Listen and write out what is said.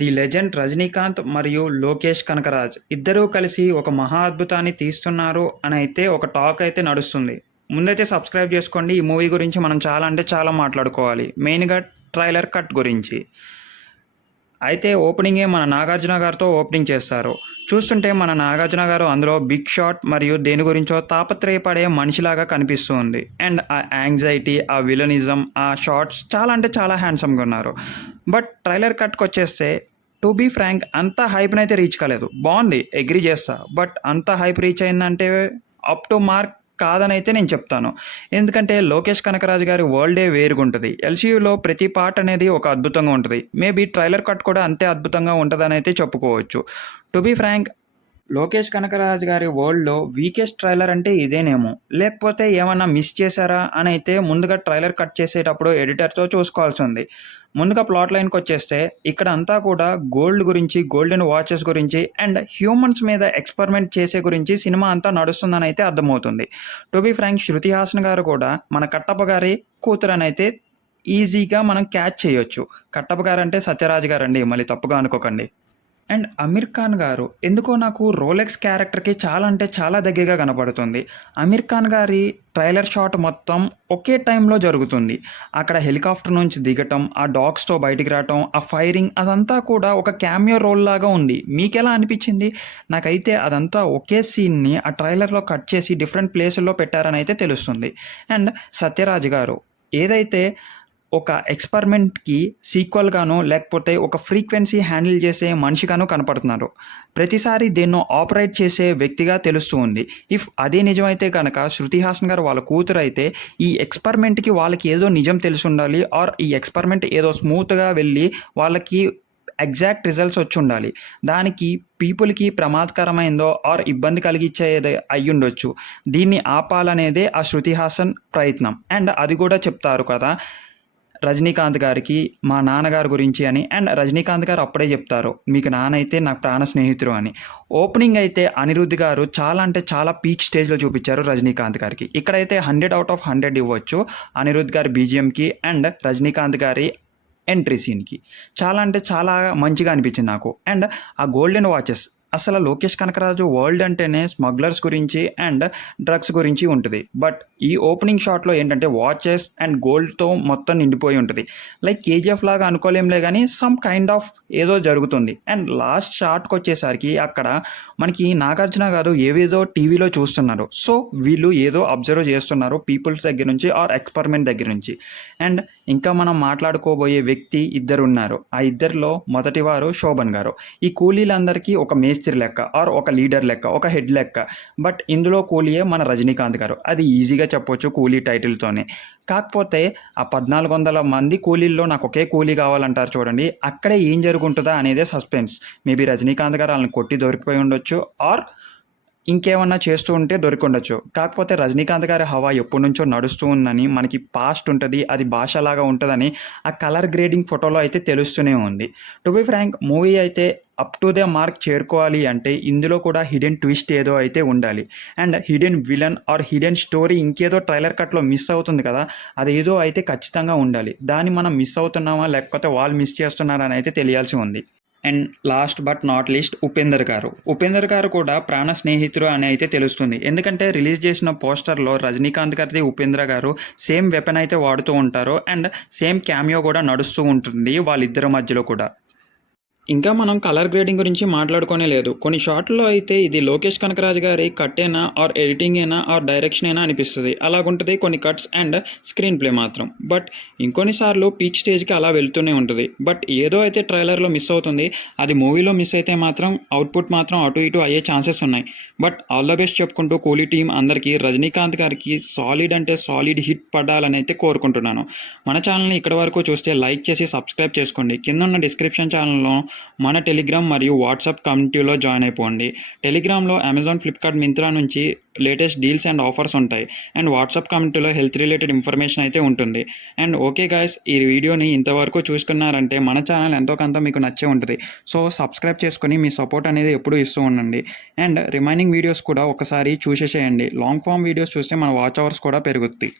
The legend Rajinikanth మరియు లోకేష్ కనకరాజ్ ఇద్దరూ కలిసి ఒక మహా అద్భుతాన్ని తీస్తున్నారు అని అయితే ఒక టాక్ అయితే నడుస్తుంది. ముందైతే సబ్స్క్రైబ్ చేసుకోండి. ఈ మూవీ గురించి మనం చాలా అంటే చాలా మాట్లాడుకోవాలి. మెయిన్గా ట్రైలర్ కట్ గురించి. అయితే ఓపెనింగే మన నాగార్జున గారితో ఓపెనింగ్ చేస్తారు. చూస్తుంటే మన నాగార్జున గారు అందులో బిగ్ షాట్ మరియు దేని గురించో తాపత్రయపడే మనిషిలాగా కనిపిస్తూ ఉంది. అండ్ ఆ యాంగ్జైటీ, ఆ విలనిజం, ఆ షార్ట్స్ చాలా అంటే చాలా హ్యాండ్సమ్గా ఉన్నారు. బట్ ట్రైలర్ కట్కి వచ్చేస్తే టు బీ ఫ్రాంక్ అంత హైప్ని అయితే రీచ్ కాలేదు. బాగుంది, అగ్రీ చేస్తా. బట్ అంత హైప్ రీచ్ అయిందంటే అప్ టు మార్క్ కాదని అయితే నేను చెప్తాను. ఎందుకంటే లోకేష్ కనకరాజు గారి వరల్డే వేరుగుంటుంది. ఎల్సీయూలో ప్రతి పార్ట్ అనేది ఒక అద్భుతంగా ఉంటుంది. మేబీ ట్రైలర్ కట్ కూడా అంతే అద్భుతంగా ఉంటుందని అయితే చెప్పుకోవచ్చు. To be frank Lokesh Kanagaraj గారి వరల్డ్లో వీకెస్ట్ ట్రైలర్ అంటే ఇదేనేమో. లేకపోతే ఏమన్నా మిస్ చేశారా అని అయితే ముందుగా ట్రైలర్ కట్ చేసేటప్పుడు ఎడిటర్తో చూసుకోవాల్సి ఉంది. ముందుగా ప్లాట్ లైన్కి వచ్చేస్తే ఇక్కడ అంతా కూడా గోల్డ్ గురించి, గోల్డెన్ వాచెస్ గురించి అండ్ హ్యూమన్స్ మీద ఎక్స్పెరిమెంట్ చేసే గురించి సినిమా అంతా నడుస్తుందని అయితే అర్థమవుతుంది. To be Frank Shruti Haasan గారు కూడా మన కట్టప్ప గారి కూతురని అయితే ఈజీగా మనం క్యాచ్ చేయొచ్చు. కట్టప్ప గారు అంటే సత్యరాజ్ గారు అండి, మళ్ళీ తప్పుగా అనుకోకండి. అండ్ అమీర్ ఖాన్ గారు ఎందుకో నాకు రోలెక్స్ క్యారెక్టర్కి చాలా అంటే చాలా దగ్గరగా కనపడుతుంది. అమీర్ ఖాన్ గారి ట్రైలర్ షాట్ మొత్తం ఒకే టైంలో జరుగుతుంది. అక్కడ హెలికాప్టర్ నుంచి దిగటం, ఆ డాగ్స్తో బయటికి రావటం, ఆ ఫైరింగ్ అదంతా కూడా ఒక క్యామియో రోల్ లాగా ఉంది. మీకెలా అనిపించింది? నాకైతే అదంతా ఒకే సీన్ని ఆ ట్రైలర్లో కట్ చేసి డిఫరెంట్ ప్లేసుల్లో పెట్టారని అయితే తెలుస్తుంది. అండ్ సత్యరాజ్ గారు ఏదైతే ఒక ఎక్స్పెరిమెంట్కి సీక్వెల్గానో లేకపోతే ఒక ఫ్రీక్వెన్సీ హ్యాండిల్ చేసే మనిషిగానో కనపడుతున్నారు. ప్రతిసారి దేన్నో ఆపరేట్ చేసే వ్యక్తిగా తెలుస్తూ ఉంది. ఇఫ్ అదే నిజమైతే కనుక శృతి హాసన్ గారు వాళ్ళ కూతురు అయితే ఈ ఎక్స్పెరిమెంట్కి వాళ్ళకి ఏదో నిజం తెలిసి ఉండాలి, ఆర్ ఈ ఎక్స్పెరిమెంట్ ఏదో స్మూత్గా వెళ్ళి వాళ్ళకి ఎగ్జాక్ట్ రిజల్ట్స్ వచ్చి ఉండాలి. దానికి పీపుల్కి ప్రమాదకరమైందో ఆర్ ఇబ్బంది కలిగించేది అయ్యుండొచ్చు. దీన్ని ఆపాలనేదే ఆ శృతి హాసన్ ప్రయత్నం. అండ్ అది కూడా చెప్తారు కదా రజనీకాంత్ గారికి మా నాన్నగారి గురించి అని. అండ్ రజనీకాంత్ గారు అప్పుడే చెప్తారు, మీకు నాన్న అయితే నాకు ప్రాణ స్నేహితుడు అని. ఓపెనింగ్ అయితే అనిరుద్ధ్ గారు చాలా అంటే చాలా పీక్ స్టేజ్లో చూపించారు రజనీకాంత్ గారికి. ఇక్కడైతే 100/100 ఇవ్వచ్చు అనిరుద్ధ్ గారి బీజిఎంకి అండ్ రజనీకాంత్ గారి ఎంట్రీ సీన్కి. చాలా అంటే చాలా మంచిగా అనిపించింది నాకు. అండ్ ఆ గోల్డెన్ వాచెస్, అసలు లోకేష్ కనకరాజు వరల్డ్ అంటేనే స్మగ్లర్స్ గురించి అండ్ డ్రగ్స్ గురించి ఉంటుంది. బట్ ఈ ఓపెనింగ్ షాట్లో ఏంటంటే వాచెస్ అండ్ గోల్డ్తో మొత్తం నిండిపోయి ఉంటుంది. లైక్ కేజీఎఫ్ లాగా అనుకోలేంలే కానీ సమ్ కైండ్ ఆఫ్ ఏదో జరుగుతుంది. అండ్ లాస్ట్ షాట్కి వచ్చేసరికి అక్కడ మనకి నాగార్జున గారు ఏవేదో టీవీలో చూస్తున్నారు. సో వీళ్ళు ఏదో అబ్జర్వ్ చేస్తున్నారు పీపుల్స్ దగ్గర నుంచి ఆర్ ఎక్స్పెరిమెంట్ దగ్గర నుంచి. అండ్ ఇంకా మనం మాట్లాడుకోబోయే వ్యక్తి ఇద్దరు ఉన్నారు. ఆ ఇద్దరిలో మొదటి వారు శోభన్ గారు. ఈ కూలీలందరికీ ఒక మేస్త్రి లెక్క ఆర్ ఒక లీడర్ లెక్క, ఒక హెడ్ లెక్క. బట్ ఇందులో కూలీయే మన రజనీకాంత్ గారు. అది ఈజీగా చెప్పొచ్చు కూలీ టైటిల్తోనే. కాకపోతే ఆ 1400 మంది కూలీల్లో నాకు ఒకే కూలీ కావాలంటారు చూడండి, అక్కడే ఏం జరుగుంటుందా అనేదే సస్పెన్స్. మేబీ రజనీకాంత్ గారు వాళ్ళని కొట్టి దొరికిపోయి ఉండొచ్చు, ఆర్ ఇంకేమన్నా చేస్తూ ఉంటే దొరికొండొచ్చు. కాకపోతే రజనీకాంత్ గారి హవా ఎప్పటి నుంచో నడుస్తూ ఉందని, మనకి పాస్ట్ ఉంటుంది, అది భాషలాగా ఉంటుందని ఆ కలర్ గ్రేడింగ్ ఫోటోలో అయితే తెలుస్తూనే ఉంది. టు బి ఫ్రాంక్ మూవీ అయితే అప్ టు ద మార్క్ చేరుకోవాలి అంటే ఇందులో కూడా హిడెన్ ట్విస్ట్ ఏదో అయితే ఉండాలి. And hidden villain or hidden story ఇంకేదో ట్రైలర్ కట్లో మిస్ అవుతుంది కదా, అదేదో అయితే ఖచ్చితంగా ఉండాలి. దాన్ని మనం మిస్ అవుతున్నామా లేకపోతే వాళ్ళు మిస్ చేస్తున్నారని అయితే తెలియాల్సి ఉంది. And last but not least Upender గారు కూడా ప్రాణ స్నేహితుడు అని అయితే తెలుస్తుంది. ఎందుకంటే రిలీజ్ చేసిన పోస్టర్లో రజనీకాంత్ గారిది ఉపేంద్ర గారు సేమ్ వెపన్ అయితే వాడుతూ ఉంటారు. అండ్ సేమ్ క్యామియో కూడా నడుస్తూ ఉంటుంది వాళ్ళిద్దరి మధ్యలో కూడా. ఇంకా మనం కలర్ గ్రేడింగ్ గురించి మాట్లాడుకోనే లేదు. కొన్ని షార్ట్లో అయితే ఇది లోకేష్ కనకరాజు గారి కట్టేనా ఆర్ ఎడిటింగ్ అయినా ఆర్ డైరెక్షన్ అయినా అనిపిస్తుంది. అలాగుంటుంది కొన్ని కట్స్ అండ్ స్క్రీన్ ప్లే మాత్రం. బట్ ఇంకొన్నిసార్లు పీక్ స్టేజ్కి అలా వెళ్తూనే ఉంటుంది. బట్ ఏదో అయితే ట్రైలర్లో మిస్ అవుతుంది, అది మూవీలో మిస్ అయితే మాత్రం అవుట్పుట్ మాత్రం అటు ఇటు అయ్యే ఛాన్సెస్ ఉన్నాయి. బట్ ఆల్ ద బెస్ట్ చెప్పుకుంటూ కూలీ టీం అందరికీ, రజనీకాంత్ గారికి సాలిడ్ అంటే సాలిడ్ హిట్ పడాలని అయితే కోరుకుంటున్నాను. మన ఛానల్ని ఇక్కడ వరకు చూస్తే లైక్ చేసి సబ్స్క్రైబ్ చేసుకోండి. కింద ఉన్న డిస్క్రిప్షన్ ఛానల్లో మన టెలిగ్రామ్ మరియు వాట్సాప్ కమ్యూనిటీలో జాయిన్ అయిపోండి. టెలిగ్రామ్లో అమెజాన్, ఫ్లిప్కార్ట్, మింత్రా నుంచి లేటెస్ట్ డీల్స్ అండ్ ఆఫర్స్ ఉంటాయి. అండ్ వాట్సాప్ కమ్యూనిటీలో హెల్త్ రిలేటెడ్ ఇన్ఫర్మేషన్ అయితే ఉంటుంది. అండ్ ఓకే గాయస్, ఈ వీడియోని ఇంతవరకు చూసుకున్నారంటే మన ఛానల్ ఎంతో కొంత మీకు నచ్చే ఉంటుంది. సో సబ్స్క్రైబ్ చేసుకొని మీ సపోర్ట్ అనేది ఎప్పుడూ ఇస్తూ ఉండండి. అండ్ రిమైనింగ్ వీడియోస్ కూడా ఒకసారి చూసేసేయండి. లాంగ్ ఫామ్ వీడియోస్ చూస్తే మన వాచ్ అవర్స్ కూడా పెరుగుతాయి.